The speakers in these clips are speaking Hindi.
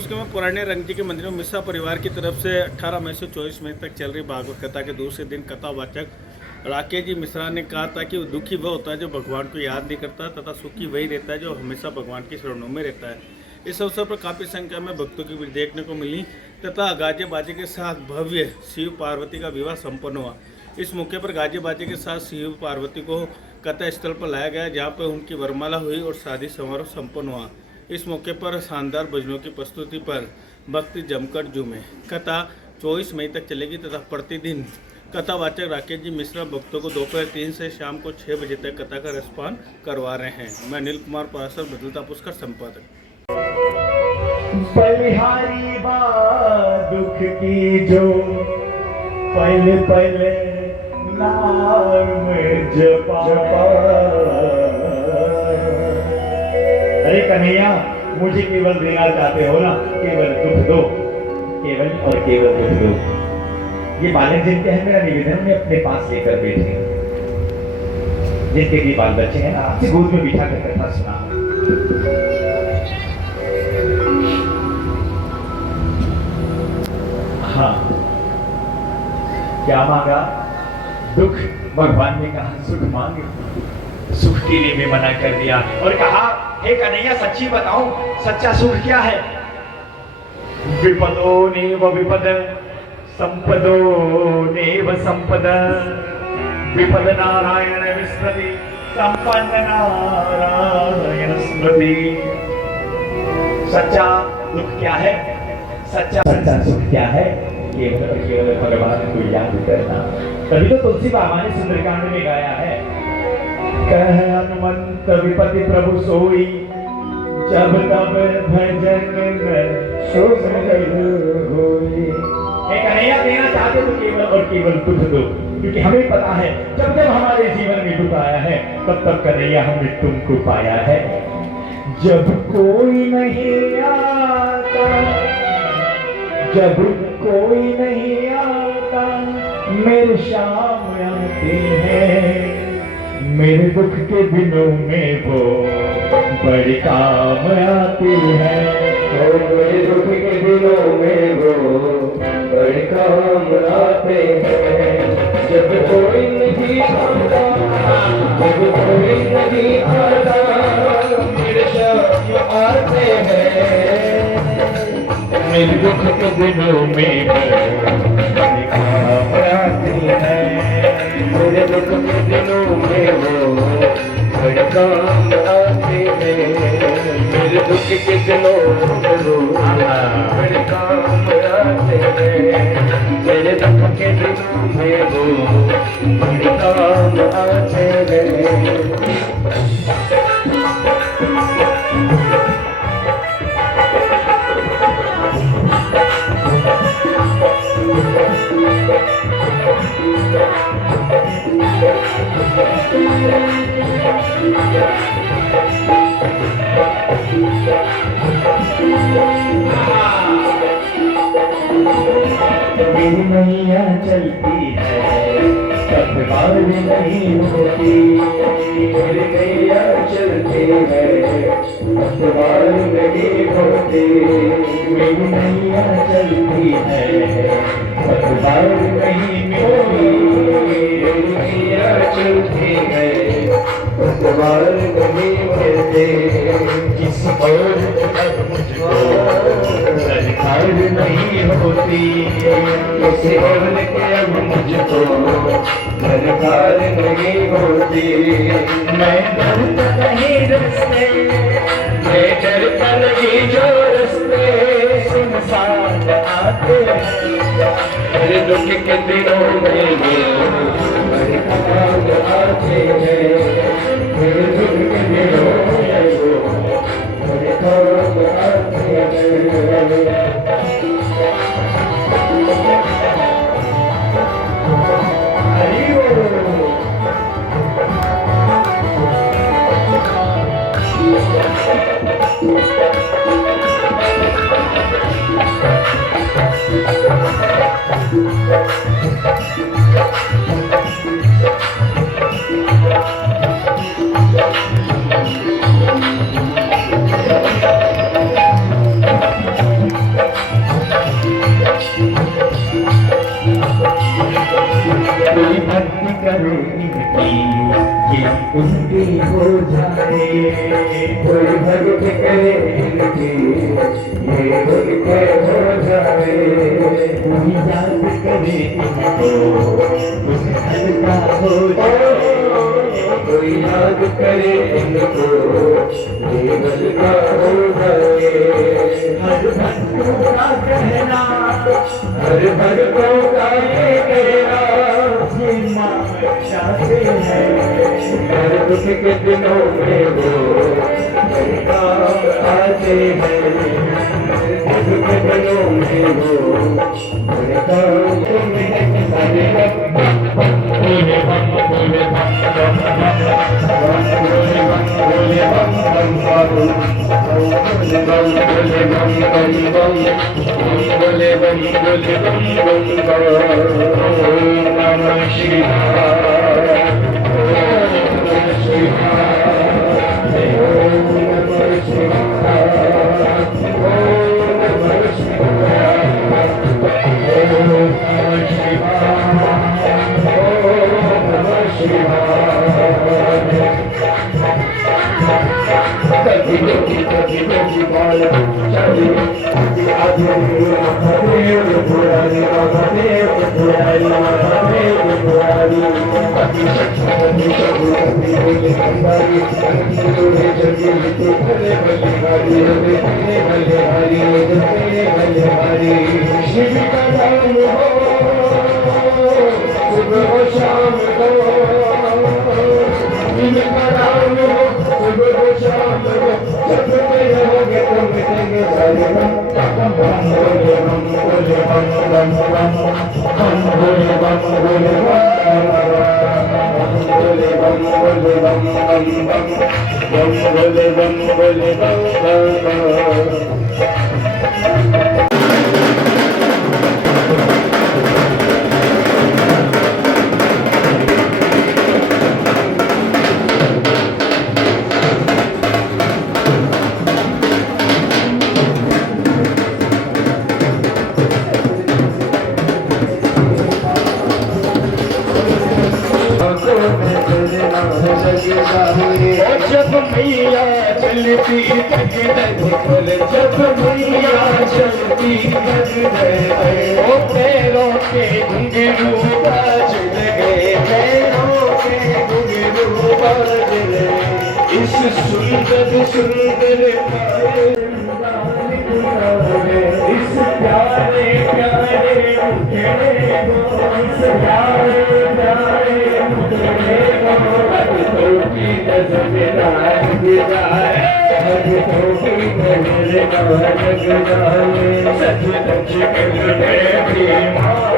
पुष्कर में पुराने रंगजी के मंदिर में मिश्रा परिवार की तरफ से 18 मई से 24 मई तक चल रही भागवत कथा के दूसरे दिन कथावाचक राकेश जी मिश्रा ने कहा था कि दुखी वह होता है जो भगवान को याद नहीं करता तथा सुखी वही रहता है जो हमेशा भगवान की शरणों में रहता है। इस अवसर पर काफ़ी संख्या में भक्तों की भीड़ देखने को मिली तथा गाजे बाजे के साथ भव्य शिव पार्वती का विवाह संपन्न हुआ। इस मौके पर गाजे बाजे के साथ शिव पार्वती को कथा स्थल पर लाया गया जहाँ पर उनकी वरमाला हुई और शादी समारोह संपन्न हुआ। इस मौके पर शानदार भजनों की प्रस्तुति पर भक्ति जमकर झूमे। कथा 24 मई तक चलेगी तथा प्रतिदिन कथावाचक राकेश जी मिश्रा भक्तों को दोपहर 3 से शाम को 6 बजे तक कथा का रसपान करवा रहे हैं। मैं अनिल कुमार पारासर, बदलता पुष्कर संपादक। बलिहारी बात दुख की जो पहले पहले नाम जपा। अरे कन्हैया, मुझे केवल देना चाहते हो ना, केवल दुख दो, केवल और केवल दुख दो। ये बालक जिनके हैं मेरा निवेदन उन्हें अपने पास लेकर बैठे, जिनके भी बाल बच्चे हैं ना आपसे गोद में बिठा कर कथा सुना। हाँ, क्या मांगा? दुख। भगवान ने कहा सुख मांगे, सुख के लिए भी मना कर दिया और कहा हे कन्हैया, सच्ची बताओ सच्चा सुख क्या है? विपदो नेव विपद, संपदो नेव संपद, विपद नारायण विस्मृति, संपन्न नारायण स्मृति। सच्चा दुख क्या है? सच्चा सुख क्या है? केवल और केवल भगवान को याद करना। तभी तो तुलसी बाबा ने सुंदरकांड में गाया है, कह हनुमंत विपति प्रभु सोई, जब तब भजन में सुख होई। कन्हैया, देना चाहते तो केवल और केवल दुख दो, क्योंकि हमें पता है जब जब हमारे जीवन में दुख आया है तब तब कन्हैया हमने तुमको पाया है। जब कोई नहीं आता, जब कोई नहीं आता, मेरे शाम आते हैं, मेरे दुख के दिनों में वो बड़े काम आते हैं। मेरे दुख के दिनों में वो बड़े काम आते हैं। जब कोई नहीं आता, जब कोई नहीं आता, मेरे शाम आते हैं, मेरे दुख के दिनों में बड़े काम आते हैं। मेरे दुख के दिनों में वो बड़े काम आते हैं। मेरे दुख के दिनों में वो बड़े काम आते हैं। मेरे दुख के दिनों में वो बड़े काम आते हैं। मेरी नैया चलती है पतवार नहीं होती, मेरी नैया चलती है पतवार नहीं होती। मेरी नैया चलती है पतवार नहीं होती, मेरी नैया चलती है पतवार नहीं होती। किस और मुझको सरकार नहीं होती, किसी और के अब मुझको सरकार नहीं होती। मैं डरता नहीं रस्ते, मैं डरता नहीं जो रस्ते सुनसान आते हैं। मेरे दुख के दिनों में बड़े काम आते हैं। मेरे दुख के दिनों में बड़े काम आते हैं। केवल के हो जाए कोई याद करे इनको कुछ हल्का हो जाए कोई याद करे इनको केवल का हो जाए हर भक्तों का कहना हर भक्तों का ये कहना ये माँ चाहते हैं हर दुख के दिनों में वो काम आते हैं दुख के दिनों में वो जब मैया चलती जब मैया चलती ओ पैरों के घुंघरू बाज गए पैरों के घुंघरू बाज गए इस सुंदर सुंदर इस प्यारे प्यारे मुखड़े को इस प्यारे प्यारे मुखड़े को की नजर लग जाए की नजर लग जाए सच सच करने की मां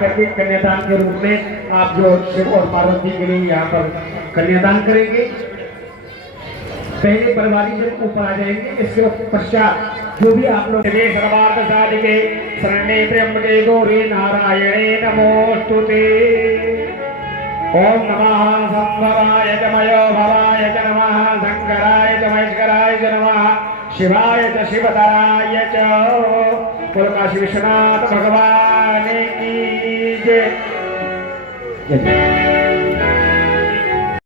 जाकर के कन्यादान के रूप में आप जो शिव और पार्वती के लिए यहाँ पर कन्यादान करेंगे। पहले परिवारी जन ऊपर आ जाएंगे, इसके पश्चात जो भी आप लोग सर्वार्थ साधिके शरण्ये त्र्यंबके गौरी नारायणे नमोस्तुते। ओम नमः संभवाय च मयो भवाय च नमः शंकराय च महेश्वराय च नमः शिवाय च शिवतराय च। बोलो काशी विश्वनाथ भगवान की जय।